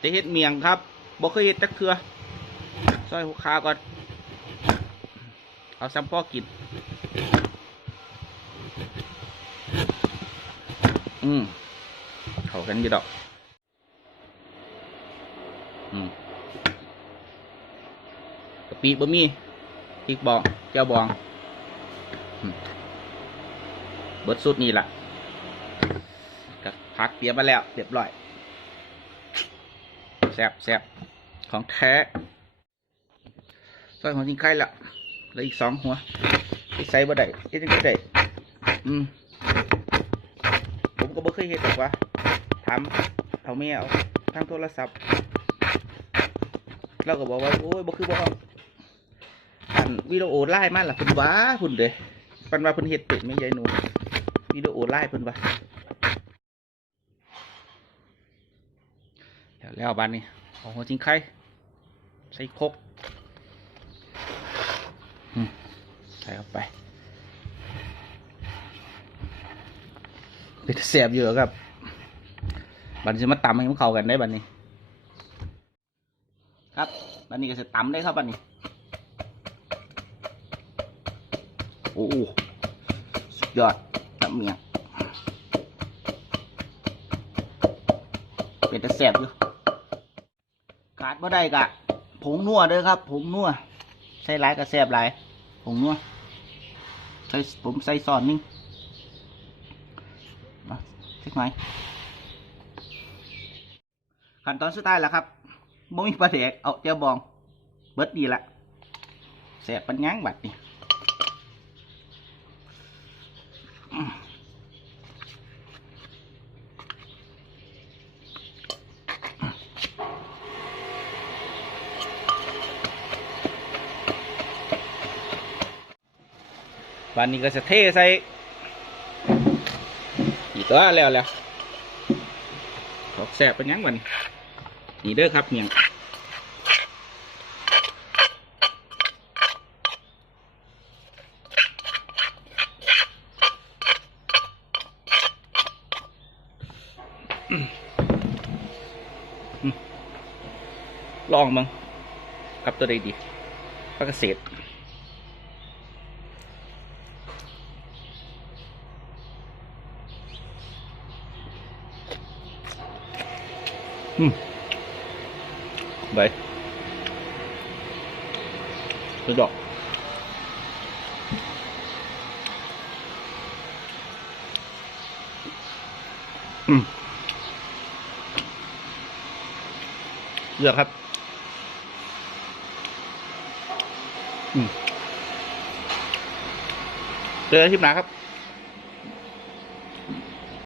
จะเฮ็ดเมียงครับบ่เคยเฮ็ดจักเทือซอยหัวขาก่อน เอาซ้ำพ่อกินอืมเข้ากันอยู่ดอก อืมกะปิบะมี่พริกบองเจ้าบองเบิดสุดนี่แหละกับพักเตรียมมาแล้วเรียบร้อย ซ่บแซ่บของแท้ซอยหัวจิงไข่ละแล้วอีกสองหัวที่ใส่บ่ได้เอ็ดจังได้อืมผมก็บ่เคยเห็นหรอกว่าถามเอาแม่เอาทางโทรศัพท์เราก็บอกว่าโอ้ยบ่คือบ่อันวิดีโอไล่มาล่ะเพิ่นว่าเพิ่นเด้ปันว่าเพิ่นเฮ็ดเป็นแม่ยายหนูวิดีโอไล่เพิ่นว่าเดี๋ยว แล้วบานนี้เอาหัวจิงไข่ใส่คกใส่เข้าไปเป็นแสบอยู่แล้วครับบัดนจะมาตำให้มันเข้ากันได้บัดนี้ ครับบันนี้ก็จะตำได้ครับบันนี้โอ้โหสุดยอดตำเมียงเป็นตะแสบอยู่ ขาดบ่ได้กะผงนัวเด้อครับ ผงนัวใส่หลายกระแสบหลายผงนัวใส่ผมใส่ซอนนึงมาสักหน่อยขั้นตอนสุดท้ายแล้วครับบ่มีปลาแดกเอาเจ้าบอง เบิดดีละแสบปัญญังบัดนี่ วันนี้ก็จะเทใส่อีกตัวแล้วแล้วขอแสบปัญญังบันนี่เด้อครับเมียงลองมั้งกับตัวใดดีพักเกษตร อืมไปสุดดอกอืมเลือกครับ อืมเจอกันที่ไหนครับ